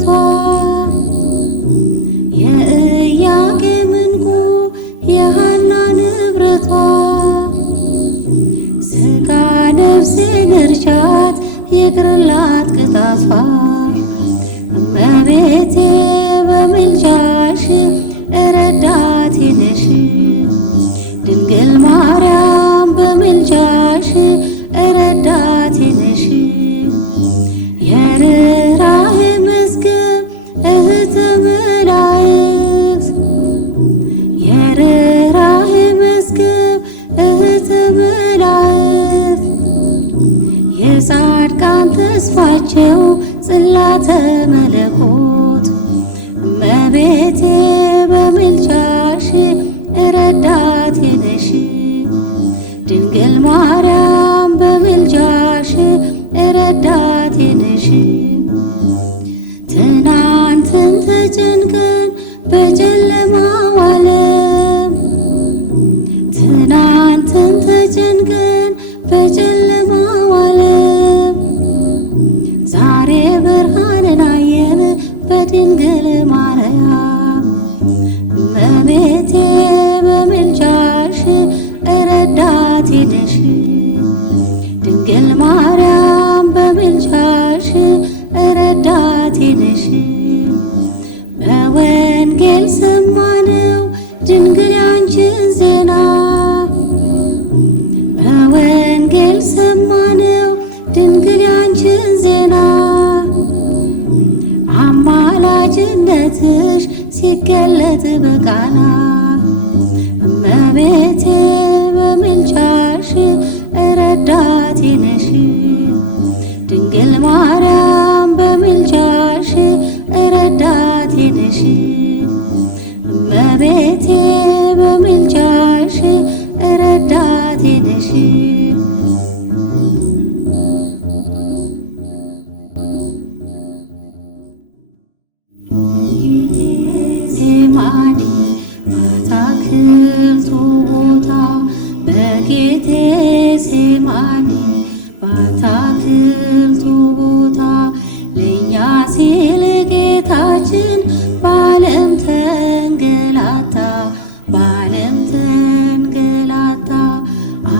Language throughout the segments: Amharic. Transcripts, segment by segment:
ንብረቷ የኢያቄም ዕንቁ የሐና ንብረቷ ሥጋ ነፍሴን እርሻት ይቅርላት ቅጣቷ እመቤቴ በምልጃሽ ረዳቴ ነሽ ድንግል ማርያም በምልጃሽ ረዳቴ ነሽ የርኅራኄ መዝገብ እህተ መላእክት የርኅራኄ መዝገብ እህተ መላእክት የጻድቃን ተስፋቸው ጽላተ መለኮት እመቤቴ በምልጃሽ ረዳቴ ነሽ ድንግል ማርያም በምልጃሽ ረዳቴ ነሽ ትናንትን ተጨንቀን በጨለማው ዓለም ትናንትን ተጨንቀን በጨለማው ዓለም ዛሬ ብርሃንን አየን በድንግል ማርያም እመቤቴ በምልጃሽ ረዳቴ ነሽ ድንግል ማርያም በምልጃሽ ረዳቴ ነሽ በወንጌል ሰማነው ድንግል ያንቺን ዜና በወንጌል ሰማነው ድንግል ያንቺን ዜና አማላጅነትሽ ሲገለጥ በቃና እመቤቴ በምልጃሽ ረዳቴ ነሽ ድንግል ማርያም በምልጃሽ ረዳቴ ነሽ እመቤቴ በምልጃሽ ረዳቴ ነሽ ሴማኒ በአታክልቱ ቦታ በጌቴ ሴማኒ በአታክልቱ ቦታ ለእኛ ሲል ጌታችን በዓለም ተንገላታ በዓለም ተንገላታ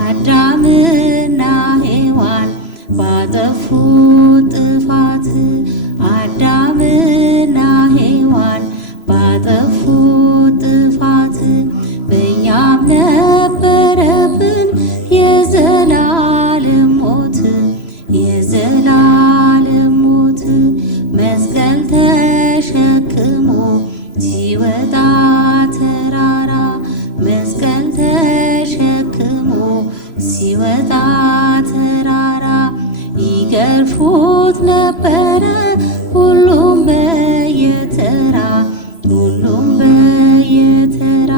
አዳምና ሔዋን ባጠፉት ጥፋት አዳምና ሔዋን ባጠፉት ጥፋት በእኛም ነበረብን የዘላለም ሞት የዘላለም ሞት መስቀል ተሸክሞ ሲወጣ ተራራ መስቀል ተሸክሞ ሲወጣ ተራራ ይገርፉት ነበረ ሁሉም በየተራ ሁሉም በየተራ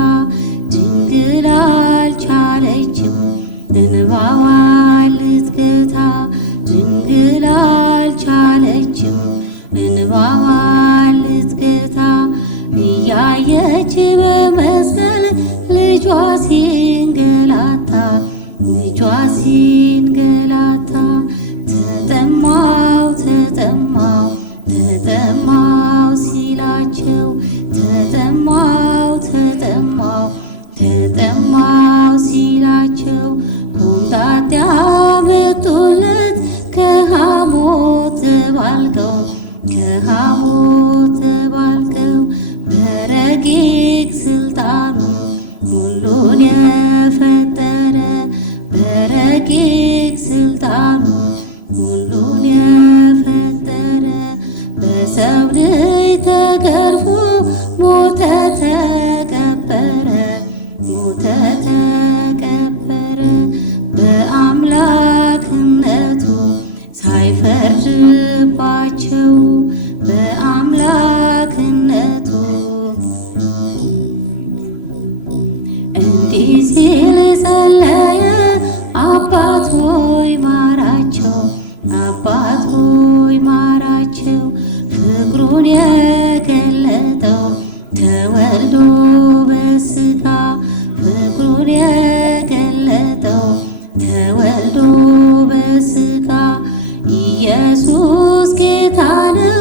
ድንግል አልቻለችም እንባዋን ልትገታ ድንግል አልቻለችም እንባዋን ልትገታ እያየች በመስቀል ልጇ ሲንገላታ ልጇ ሲንገላታ ተጠማው ተጠማው ተጠማው ሲላቸው ተጠማው ተጠማው ተጠማው ሲላቸው ሆምጣጤ አመጡለት ከሐሞት ተባልቀው ከሐሞት ተባልቀው በረቂቅ ስልጣኑ ሁሉን የፈጠረ በረቂቅ ስልጣኑ ሁሉን የፈጠረ በሰው ልጅ ተገርፎ ሞተ ተቀበረ ሞተ ተቀበረ በአምላክነቱ ሳይፈርድባቸው በአምላክነቱ እንዲህ ሲል ጸለየ አባት ሆይ ማራቸው አባት ሆይ ማራቸው ፍቅሩን የገለጠው ተወልዶ በሥጋ ፍቅሩን የገለጠው ተወልዶ በሥጋ ኢየሱስ ጌታ ነው